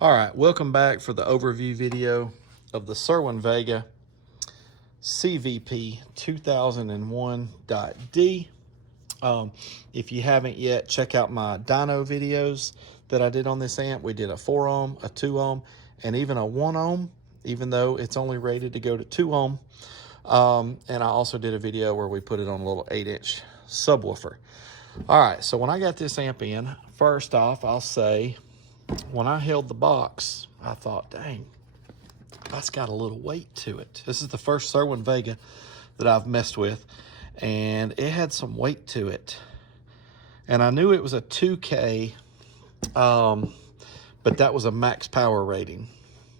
All right, welcome back for the overview video of the Cerwin Vega CVP 2001.D. If you haven't yet, check out my dyno videos that I did on this amp. We did a 4 ohm, a 2 ohm, and even a 1 ohm, even though it's only rated to go to 2 ohm. And I also did a video where we put it on a little 8-inch subwoofer. All right, so when I got this amp in, first off, I'll say, when I held the box, I thought, dang, that's got a little weight to it. This is the first Cerwin Vega that I've messed with, and it had some weight to it. And I knew it was a 2K, but that was a max power rating.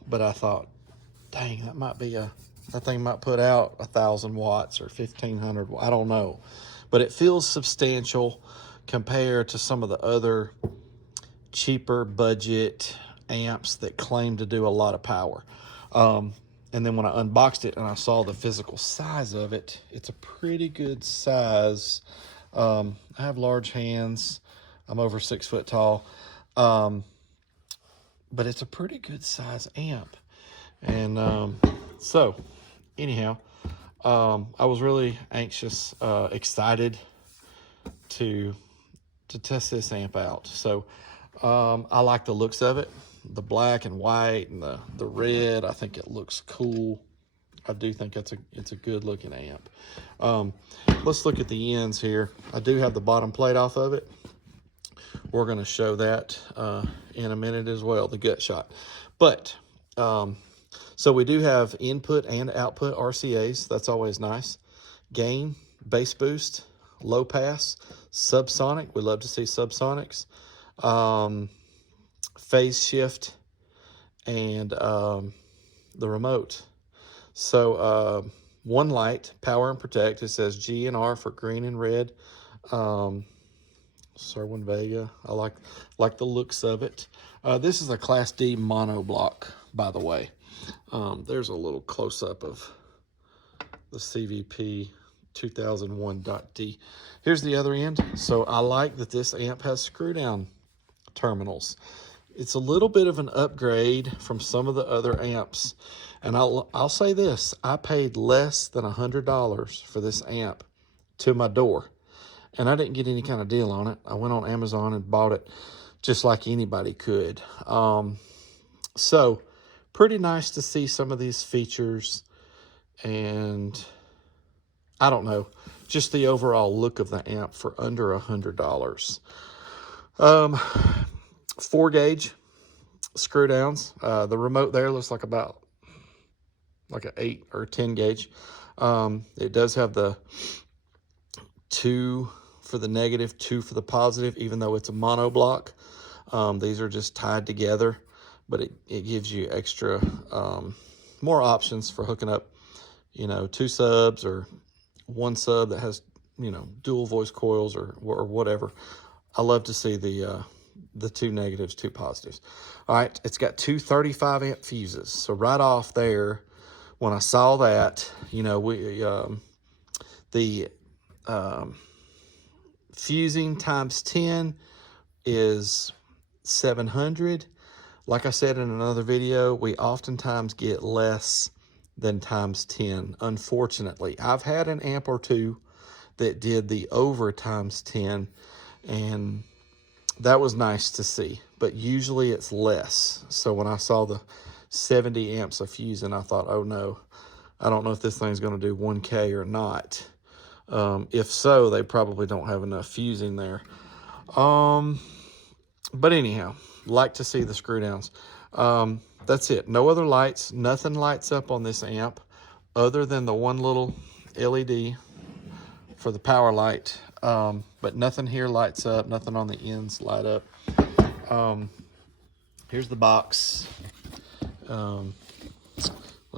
But I thought, dang, that thing might put out 1,000 watts or 1,500, I don't know. But it feels substantial compared to some of the other cheaper budget amps that claim to do a lot of power. And then when I unboxed it and I saw the physical size of it, it's a pretty good size. I have large hands. I'm over 6 foot tall. But it's a pretty good size amp. And so anyhow, I was really anxious, excited to test this amp out. So I like the looks of it, the black and white and the red. I think it looks cool. I do think it's a good looking amp. Let's look at the ends here. I do have the bottom plate off of it. We're going to show that in a minute as well, the gut shot. But so we do have input and output RCAs. That's always nice. Gain, bass boost, low pass, subsonic. We love to see subsonics. Phase shift, and the remote. So one light, power and protect. It says G and R for green and red. Cerwin Vega. I like the looks of it. This is a Class D mono block, by the way. There's a little close-up of the CVP 2001.D. Here's the other end. So I like that this amp has screw-down terminals. It's a little bit of an upgrade from some of the other amps. And I'll say this, I paid less than $100 for this amp to my door. And I didn't get any kind of deal on it. I went on Amazon and bought it just like anybody could. So pretty nice to see some of these features. And I don't know, just the overall look of the amp for under $100. 4 gauge screw downs. The remote there looks like about like an 8 or 10 gauge. It does have the 2 for the negative, 2 for the positive, even though it's a mono block. These are just tied together, but it gives you extra, more options for hooking up, 2 subs or 1 sub that has, dual voice coils or whatever. I love to see the 2 negatives, 2 positives. All right, it's got 2 35 amp fuses. So right off there, when I saw that, the fusing times 10 is 700. Like I said in another video, we oftentimes get less than times 10, unfortunately. I've had an amp or two that did the over times 10, and that was nice to see, but usually it's less. So when I saw the 70 amps of fusing, I thought, oh no, I don't know if this thing's going to do 1K or not. If so, they probably don't have enough fusing there. But anyhow, like to see the screw downs. That's it. No other lights. Nothing lights up on this amp other than the one little LED for the power light. But nothing here lights up. Nothing on the ends light up. Here's the box. Let's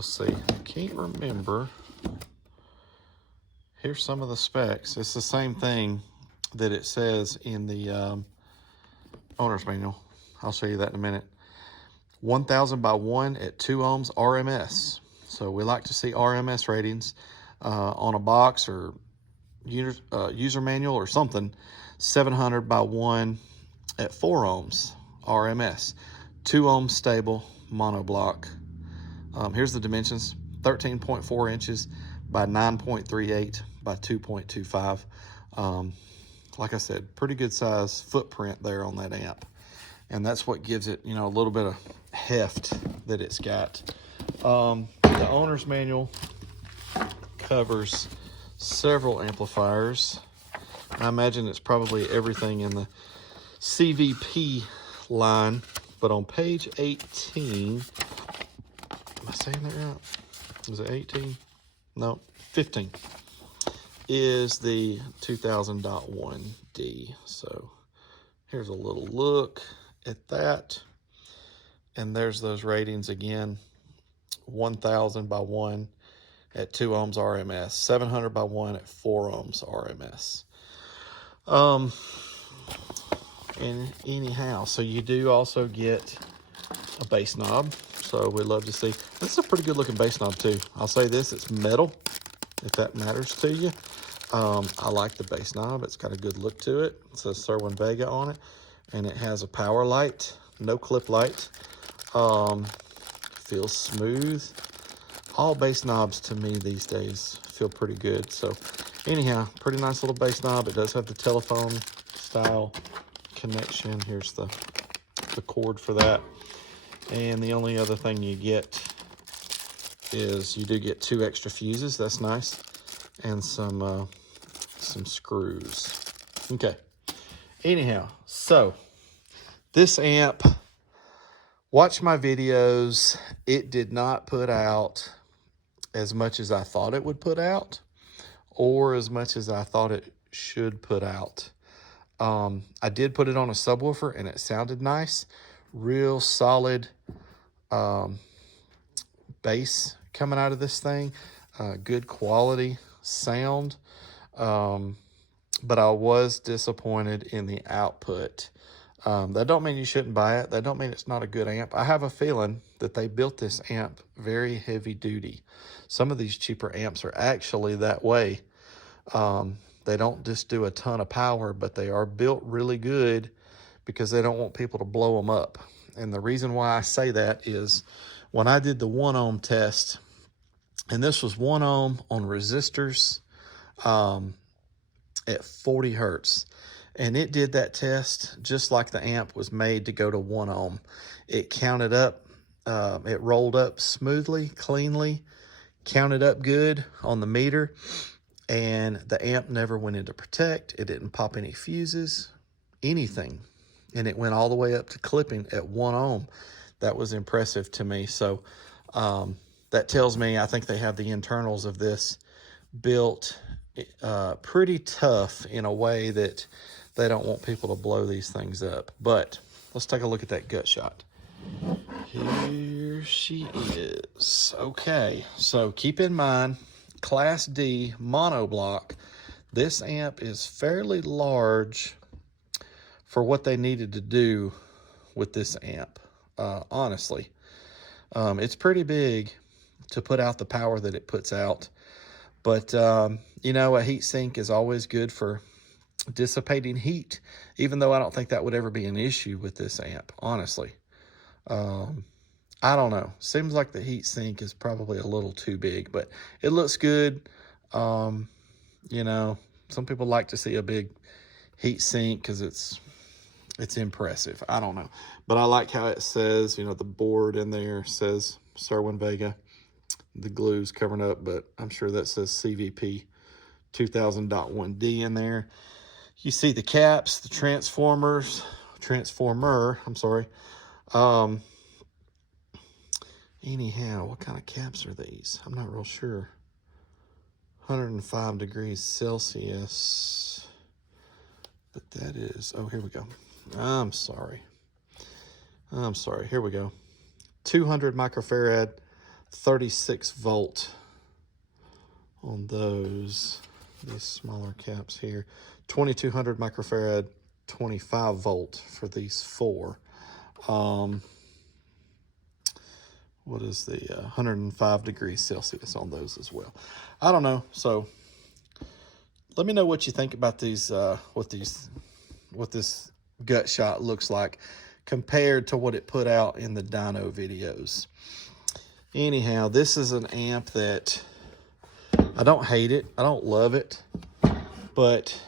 see. I can't remember. Here's some of the specs. It's the same thing that it says in the owner's manual. I'll show you that in a minute. 1,000 by 1 at 2 ohms RMS. So we like to see RMS ratings on a box or user manual or something. 700 by 1 at 4 ohms RMS. 2 ohm stable monoblock. Here's the dimensions: 13.4 inches by 9.38 by 2.25. Like I said, pretty good size footprint there on that amp. And that's what gives it, you know, a little bit of heft that it's got. The owner's manual covers several amplifiers. I imagine it's probably everything in the CVP line, but on page 18, am I saying that right? Is it 18? No, 15 is the 2000.1D. So here's a little look at that. And there's those ratings again: 1000 by 1 at 2 ohms RMS, 700 by 1 at 4 ohms RMS. And anyhow, so you do also get a bass knob. So we'd love to see. This is a pretty good looking bass knob too. I'll say this: it's metal, if that matters to you. I like the bass knob. It's got a good look to it. It says Cerwin Vega on it, and it has a power light, no clip light. Feels smooth. All bass knobs to me these days feel pretty good. So anyhow, pretty nice little bass knob. It does have the telephone style connection. Here's the cord for that. And the only other thing you get is you do get 2 extra fuses. That's nice. And some screws. Okay. Anyhow, so this amp, watch my videos. It did not put out as much as I thought it would put out, or as much as I thought it should put out. I did put it on a subwoofer and it sounded nice. Real solid bass coming out of this thing. Good quality sound. But I was disappointed in the output. That don't mean you shouldn't buy it. That don't mean it's not a good amp. I have a feeling that they built this amp very heavy duty. Some of these cheaper amps are actually that way. They don't just do a ton of power, but they are built really good because they don't want people to blow them up. And the reason why I say that is when I did the 1 ohm test, and this was 1 ohm on resistors, at 40 hertz. And it did that test just like the amp was made to go to 1 ohm. It counted up, it rolled up smoothly, cleanly, counted up good on the meter, and the amp never went into protect. It didn't pop any fuses, anything. And it went all the way up to clipping at 1 ohm. That was impressive to me. So that tells me I think they have the internals of this built pretty tough in a way that they don't want people to blow these things up. But let's take a look at that gut shot. Here she is. Okay, so keep in mind, Class D monoblock. This amp is fairly large for what they needed to do with this amp. Honestly, it's pretty big to put out the power that it puts out. But, you know, a heat sink is always good for dissipating heat, even though I don't think that would ever be an issue with this amp, honestly. I don't know. Seems like the heat sink is probably a little too big, but it looks good. You know, some people like to see a big heat sink because it's impressive. I don't know. But I like how it says, you know, the board in there says Cerwin Vega. The glue's covering up, but I'm sure that says CVP 2000.1D in there. You see the caps, the transformer, I'm sorry. Anyhow, what kind of caps are these? I'm not real sure. 105 degrees Celsius. But that is, oh, here we go. I'm sorry. Here we go. 200 microfarad, 36 volt on these smaller caps here. 2200 microfarad, 25 volt for these 4. What is the 105 degrees Celsius on those as well? I don't know. So let me know what you think about these, what this gut shot looks like. compared to what it put out in the dyno videos. Anyhow, this is an amp that I don't hate it. I don't love it, but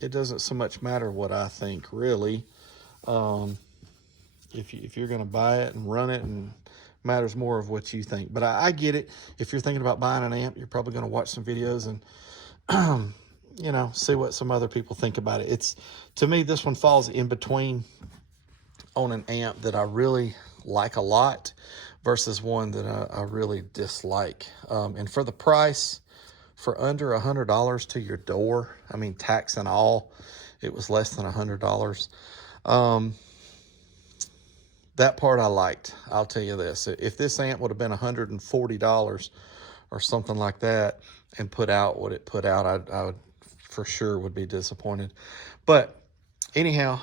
it doesn't so much matter what I think, really. If you're going to buy it and run it, and matters more of what you think. But I get it. If you're thinking about buying an amp, you're probably going to watch some videos and you know, see what some other people think about it. It's, to me, this one falls in between on an amp that I really like a lot versus one that I really dislike. And for the price, for under $100 to your door, I mean, tax and all, it was less than $100. That part I liked. I'll tell you this. If this amp would have been $140 or something like that and put out what it put out, I would for sure would be disappointed. But anyhow,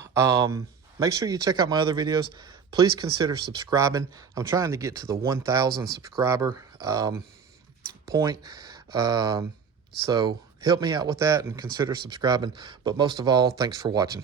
make sure you check out my other videos. Please consider subscribing. I'm trying to get to the 1,000 subscriber point. So help me out with that and consider subscribing. But most of all, thanks for watching.